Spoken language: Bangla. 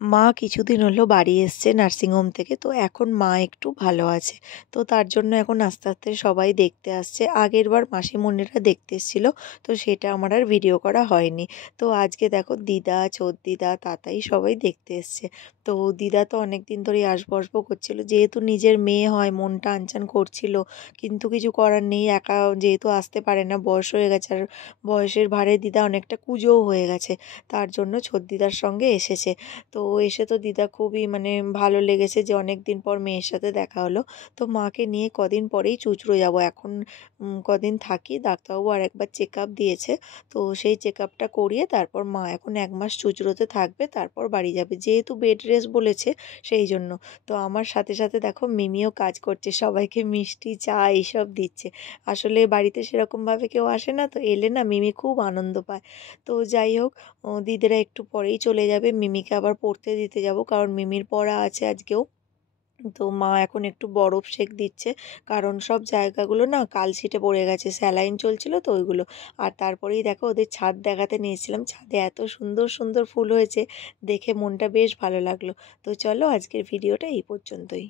মা কিছুদিন হলো বাড়ি এসছে নার্সিংহোম থেকে, তো এখন মা একটু ভালো আছে। তো তার জন্য এখন আস্তে আস্তে সবাই দেখতে আসছে। আগেরবার মাসিমণিরা দেখতে এসেছিল, তো সেটা আমার আর ভিডিও করা হয়নি। তো আজকে দেখো দিদা, ছোড়দিদা, তাতাই সবাই দেখতে এসছে। তো দিদা তো অনেক দিন ধরেই আসবো আসবো করছিল, যেহেতু নিজের মেয়ে হয় মনটা আনচান করছিল, কিন্তু কিছু করার নেই, একা যেহেতু আসতে পারে না, বয়স হয়ে গেছে, আর বয়সের ভারে দিদা অনেকটা কুঁজোও হয়ে গেছে, তার জন্য ছোড়দিদার সঙ্গে এসেছে। তো এসে তো দিদা খুবই মানে ভালো লেগেছে যে অনেক দিন পর মেয়ের সাথে দেখা হলো। তো মাকে নিয়ে কদিন পরেই চুঁচুড়ো যাব এখন। কদিন থাকি, ডাক্তারবাবু আর একবার চেক আপ দিয়েছে। তো সেই চেক আপটা করিয়ে তারপর মা এখন 1 মাস চুঁচুড়োতে থাকবে, তারপর বাড়ি যাবে, যেহেতু বেড রেস্ট বলেছে সেই জন্য। তো আমার সাথে সাথে দেখো মিমিও কাজ করছে, সবাইকে মিষ্টি চা এইসব দিচ্ছে। আসলে বাড়িতে সেরকমভাবে কেউ আসে না, তো এলে না মিমি খুব আনন্দ পায়। তো যাই হোক, দিদিরা একটু পরেই চলে যাবে, মিমিকে আবার পড়তে দিতে যাব, কারণ মিমির পড়া আছে আজকেও। তো মা এখন একটু বরফ সেঁক দিচ্ছে, কারণ সব জায়গাগুলো না কালশিটে পড়ে গেছে, স্যালাইন চলছিল তো ওইগুলো। আর তারপরেই দেখো ওদের ছাদ দেখাতে নিয়েছিলাম, ছাদে এত সুন্দর সুন্দর ফুল হয়েছে, দেখে মনটা বেশ ভালো লাগলো। তো চলো আজকের ভিডিওটা এই পর্যন্তই।